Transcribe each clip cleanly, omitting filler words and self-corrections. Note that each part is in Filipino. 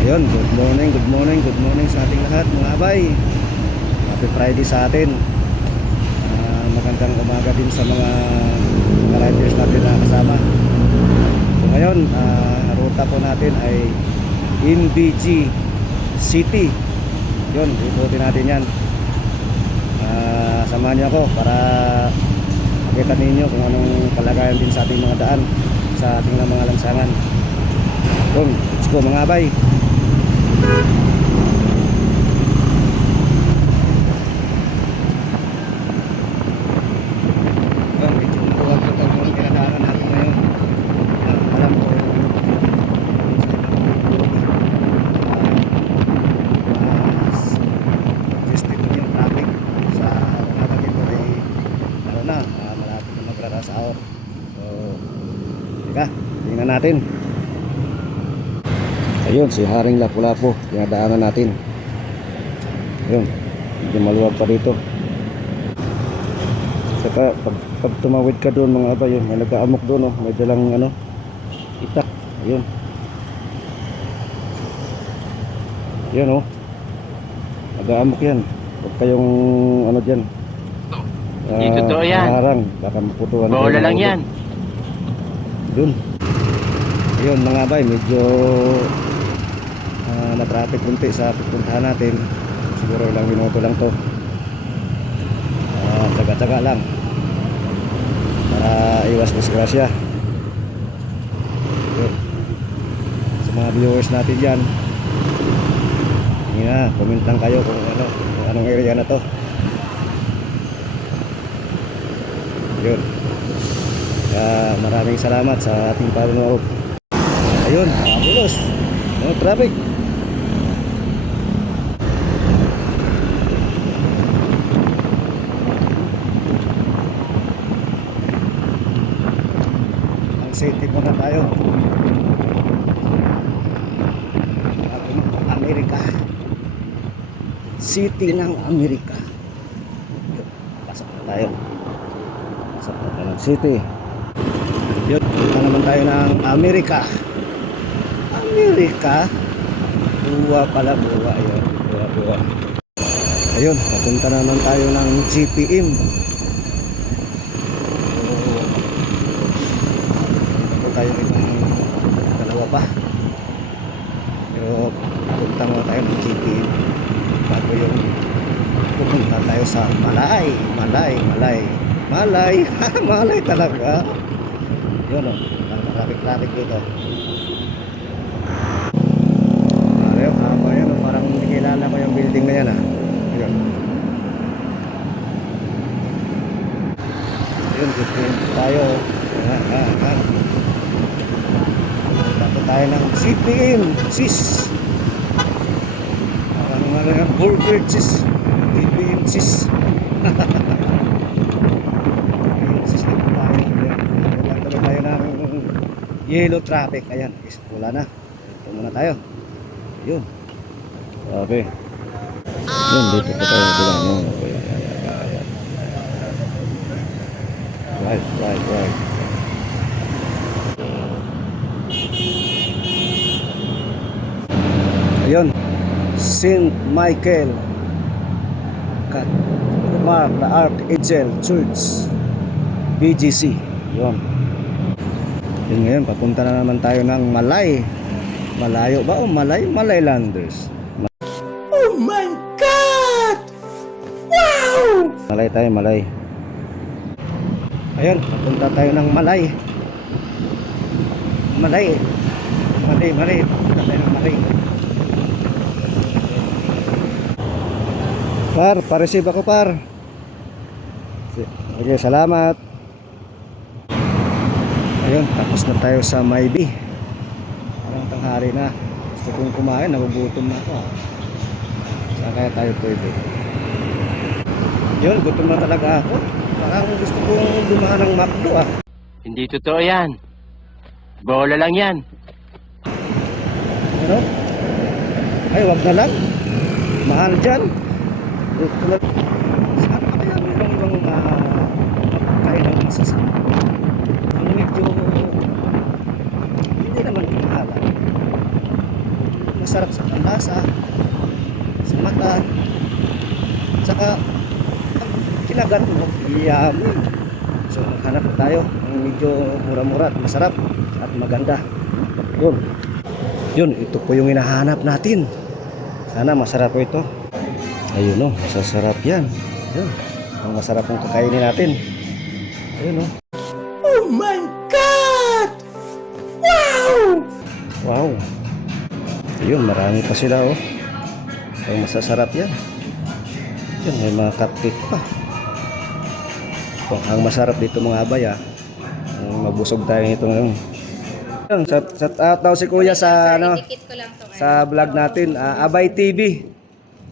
Ayun, good morning sa ating lahat mga abay. Happy Friday sa atin. Magandang umaga din sa mga riders natin na kasama. So ngayon, ruta po natin ay NBG City. Yun, ikutin natin yan. Samahan niyo ako para makita ninyo kung anong kalagayan din sa ating mga daan, sa ating mga lansangan. Yun, let's go mga abay. Medyo maluwag ito yung kinadaanan natin ngayon. Alam ko logistic yung traffic sa natin ito ay malapit na mag-rush hour. So teka, tingnan natin. Ayun, si Haring Lapu-Lapu, pinadaanan natin. Ayun, medyo maluwag pa dito. Saka pag tumawid ka doon mga abay, yun, may nag-aamok doon, may dalang itak. Ayun. Ayun nag-aamok yan. Huwag kayong dyan. Hindi totoo yan. Harang, baka maputuhan. Bola lang yan. Doon. Ayun mga abay, medyo na-traffic kunti sa pupuntahan natin. Siguro ilang minuto lang to. Tsaga-tsaga lang para iwas disgrasya. Sa mga viewers natin dyan, comment lang kayo kung anong area na to. Yun. Maraming salamat sa ating panunood. Ayun, bulos. No traffic. City po na tayo. Amerika. City ng Amerika. Pasok na tayo. Pasok na tayo ng city. Yun, punta naman tayo ng Amerika. Amerika. Buwa pala, buwa. Ayun, buwa. Ayun, papunta naman tayo ng GPM. Tayo ibang dalawa pa, pero punta mo tayo ng GPM bago yung pupunta tayo sa Malay Malay talaga. Yun traffic dito. Ayun, parang kilala ko yung building na yan ayun, GPM tayo. Dapat tayo ng CPM sis. Ano nga lang yung burger sis. CPM sis. Sis na tayo. Lang tayo ng yellow traffic. Ayan, wala na. Ito muna tayo. Yun. Okay. Yun, dito po tayo bilang. Okay. Right. Ayun, St. Michael Mark the Archangel Church BGC. Yun. Yun ngayon, papunta na naman tayo ng Malay. Malayo ba o Malaylanders? Oh my God! Wow! Malay. Ayun, papunta tayo ng Malay. Papunta tayo ng Malay. Pa-receive ako par. Okay, salamat. Ayun, tapos na tayo sa Maybe. Parang tanghali na. Gusto kong kumain, nagugutom na ako. Saan kaya tayo pwede? Yun, gutom na talaga ako. Parang gusto kong dumaan ng McDo Hindi totoo yan. Bola lang yan. Ano? Ay, wag na lang. Mahal dyan. Saan pa kaya mayroong kain ng masasama? Medyo hindi naman mahal. masarap sa panlasa, sa mata, saka kinagat mo, yummy. So hanap tayo ng medyo mura-mura at masarap at maganda. Yun, ito po yung hinahanap natin. Sana masarap po ito. Ayun, masasarap yan. Yun, ang masarap ng kakainin natin. Ayun, Oh my God! Wow! wow. Ayun, marami pa sila, oh. Ang masasarap yan. Yan, may mga cupcake pa. Oh, ang masarap dito mga abay, ah. Mabusog tayo nito ngayon. Yan, shout out daw si Kuya sa ano, sa vlog natin, Abay TV.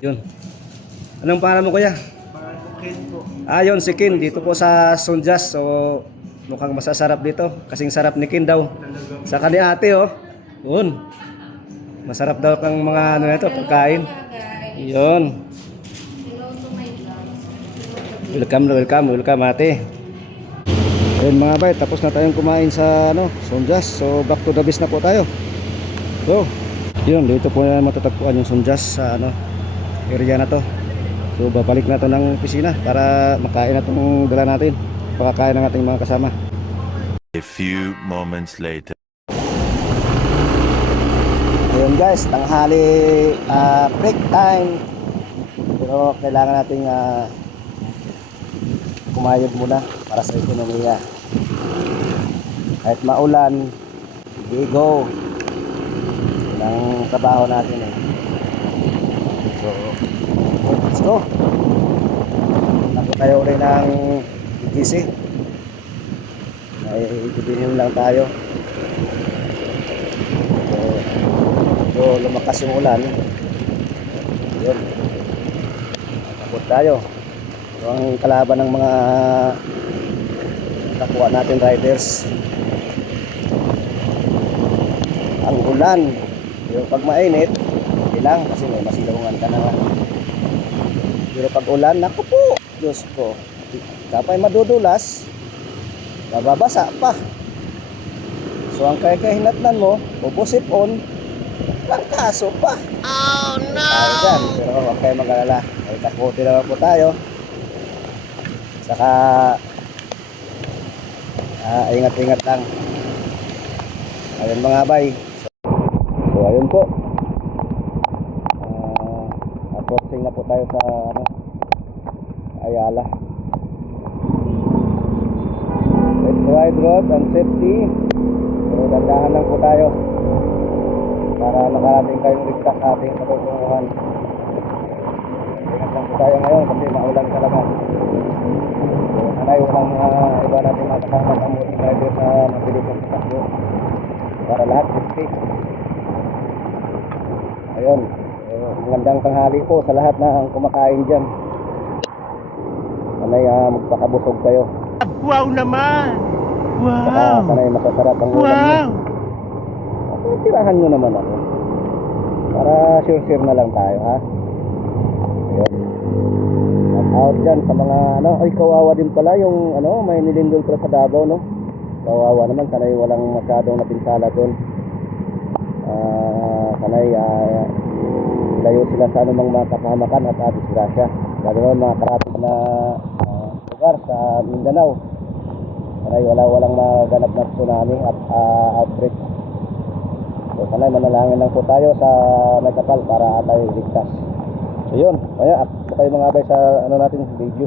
Yun. Anong pangalan mo, Kuya? Yun, si Kin. Dito po sa Sunjas. So, mukhang masasarap dito. Kasing sarap ni Kin daw. Sa kani ate, oh. Yun. Masarap daw ang mga ano nito, pagkain. Yun. Welcome ate. Ayun mga bay, tapos na tayong kumain sa ano, Sunjas. So back to the base na po tayo. So, yun, dito po na matatagpuan yung Sunjas sa ano, area na to. So babalik na to ng opisina para makain na itong dala natin. Pakakain ng ating mga kasama. A few moments later. Ayun guys, tanghali break time. Pero kailangan nating kumayod muna para sa ekonomiya. Kahit maulan, go. Yun ang trabaho natin eh. So, let's go. Naku tayo ulit ng GC. Ay, ibigin lang tayo. So, lumakas yung ulan. Yun. Takot tayo. So, ang kalaban ng mga nakuha natin riders, ang ulan. Pero pag mainit, okay lang kasi may masilungan ka na nga. Pero pag ulan, naku po, Diyos ko, kapay madudulas, bababasa pa. So ang kaya-kahinatnan mo, pupusip-on, langkaso pa. Oh no! Dyan. Pero huwag kayo mag-alala. Ay takuti naman po tayo. Saka ingat-ingat lang. Ayun mga bay. So ayun po. Approaching na po tayo sa ano, Ayala. Let's ride road and safety. So dandahan lang po tayo para makarating kayong ligtas sa ating patutunguhan. Ingat lang po tayo ngayon kasi maulan talaga. So sanay walang iba natin makasama ang moting rider sa mabilis ng patakbo para lahat safety. Ayun, magandang tanghali po sa lahat na kumakain dyan. Sanay magpakabusog kayo. Wow naman! Wow! Sanay masasarap ang ulam Wow! nyo. Tirahan nyo naman ako para sure na lang tayo, ha? Ayun. Out dyan sa mga ano, ay kawawa din pala yung ano, may nilindol pa sa Davao, no? Kawawa naman, sanay walang masyadong napinsala doon. Sanay layo sila sa anumang mga kapahamakan at disgrasya. Lalo naman mga karating na lugar sa Mindanao. Sanay walang maganap na tsunami at outbreak. So sanay manalangin lang po tayo sa nagkapal para tayo ligtas. So yun, kaya kayo mga abay sa ano natin video.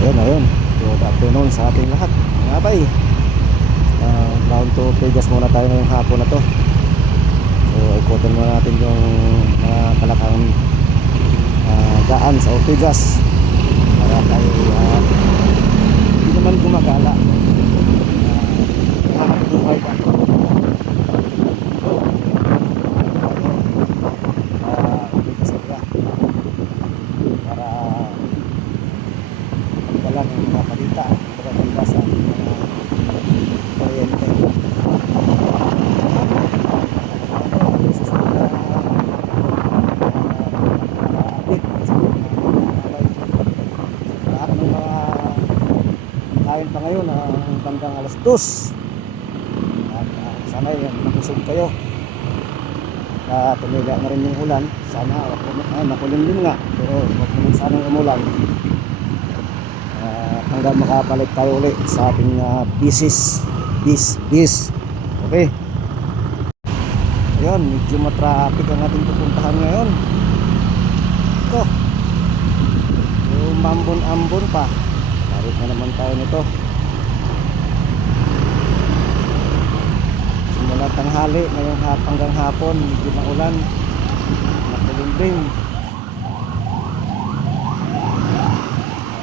Ayun. Good afternoon sa ating lahat mga abay. Round to Vegas muna tayo ngayong hapon na to. So ikutin muna natin yung mga kalakang daan sa Ortigas para tayo hindi naman gumagala. Hanap buhay pa. Para walang mga balita pagkakita sa kuryente. Lahat ng mga kain pa ngayon hanggang alas 2. At sanay nabusog kayo. baka tumila na rin yung ulan. Sana makulimlim nga, pero huwag naman sanang umulan. Hanggang makapalik tayo ulit sa ating bis. Okay. Ayun, medyo matraffic ang ating pupuntahan ngayon. Ito. Yung ambon pa. Tarik na naman tayo nito. Simula tanghali, ngayong hanggang hapon, medyo na ulan. Nakulimlim.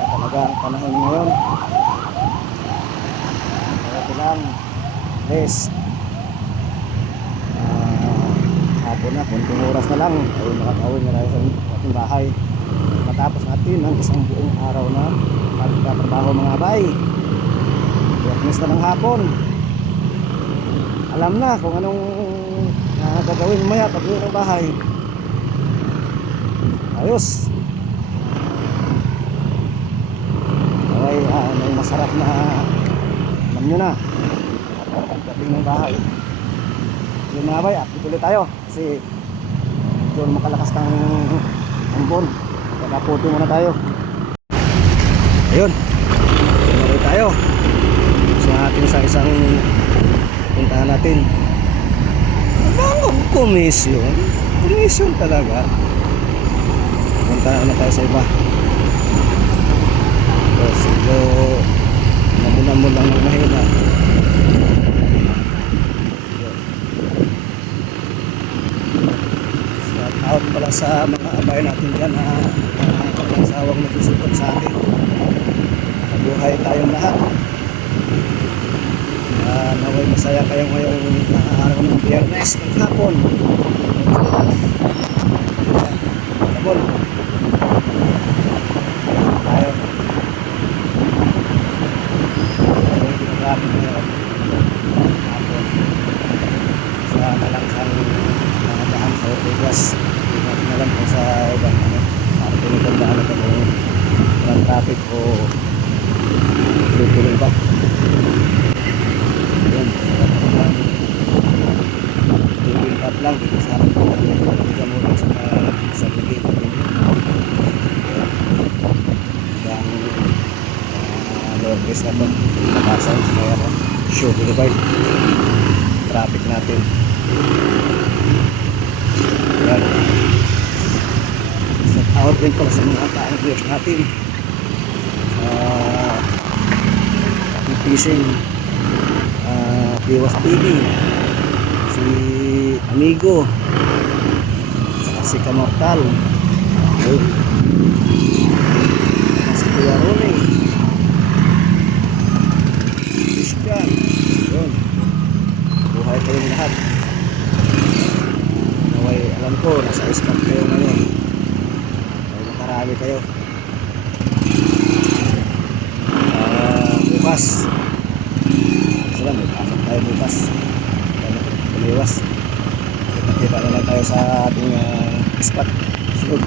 Talaga ang panahon ngayon. Ito lang. Rest. Hapon na, kunting oras na lang ay makakawin na tayo sa ating bahay. Matapos natin ang isang buong araw na pagtatrabaho mga bay. Bukas na ng hapon. Alam na kung anong gagawin mamaya pag uwi ng bahay. Ayos. Okay, may masarap na alam nyo na pagdating ng bahay. Yung mga bay, ituloy tayo kasi doon makalakas ng ambon. Kakaputi muna tayo. Ayun, ituloy tayo sa atin sa isang puntahan natin. Bangong komisyon talaga. Puntahan na tayo sa iba. Tapos medyo namunamon lang ng mahina. Out pala sa mga abay natin dyan na ang sawang nagsusupport sa atin. Mabuhay tayong lahat. Naway masaya kayo ngayong araw ng Biyernes ng hapon. Hapon. Tayo. Ang ginagapit ngayon. Hapon. Sa malangsang mga daan sa Ortigas. Hindi na lang kung sa ibang para pinagandaan ito kung walang traffic o tuloy ba. Yun, tuloy up lang dito sa harap ko. Hindi mo sa ligid. Hanggang lower case na ito. Nakasan sa mga show tuloy. Traffic natin. Yan. Set out din pala sa mga ka-viewers natin. Fishing. Biwas TV. Si Amigo. Saka si Kamortal. Okay. Si Kuya Ronnie. Christian. Yun. Buhay kayong lahat. Alam ko, nasa spot kayo ngayon. Ay, makarami kayo. Bukas. Sila, may pasok tayo bukas. Paliwas. Kita na lang tayo sa ating spot. Sunod.